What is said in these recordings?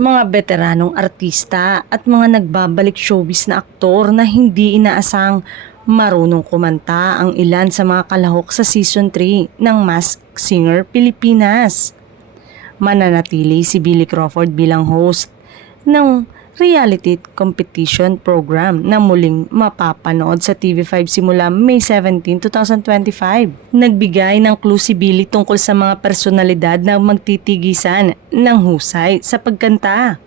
Mga veteranong artista at mga nagbabalik showbiz na aktor na hindi inaasang marunong kumanta ang ilan sa mga kalahok sa Season 3 ng Masked Singer Pilipinas. Mananatili si Billy Crawford bilang host ng reality competition program na muling mapapanood sa TV5 simula May 17, 2025. Nagbigay ng clue si Billy tungkol sa mga personalidad na magtitigisan ng husay sa pagkanta.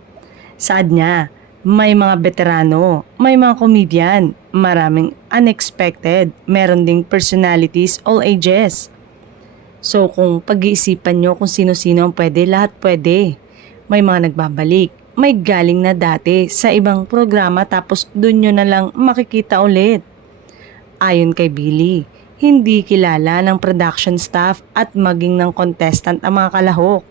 Saad niya, may mga veterano, may mga komedyan, maraming unexpected, meron ding personalities all ages. So kung pag-iisipan nyo kung sino-sino ang pwede, lahat pwede. May mga nagbabalik, may galing na dati sa ibang programa tapos dun nyo na lang makikita ulit. Ayon kay Billy, hindi kilala ng production staff at maging ng contestant ang mga kalahok.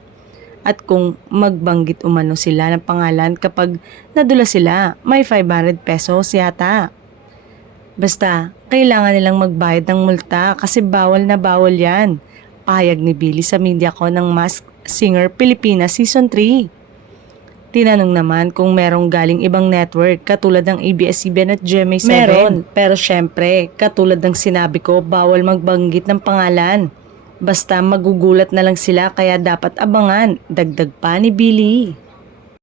At kung magbanggit umano sila ng pangalan kapag nadula sila, may 500 pesos yata. Basta, kailangan nilang magbayad ng multa kasi bawal na bawal yan. Pahayag ni Billy sa media ko ng Masked Singer Pilipinas Season 3. Tinanong naman kung merong galing ibang network katulad ng ABS-CBN at GMA7. Meron, pero syempre, katulad ng sinabi ko, bawal magbanggit ng pangalan. Basta magugulat na lang sila kaya dapat abangan, dagdag pa ni Billy.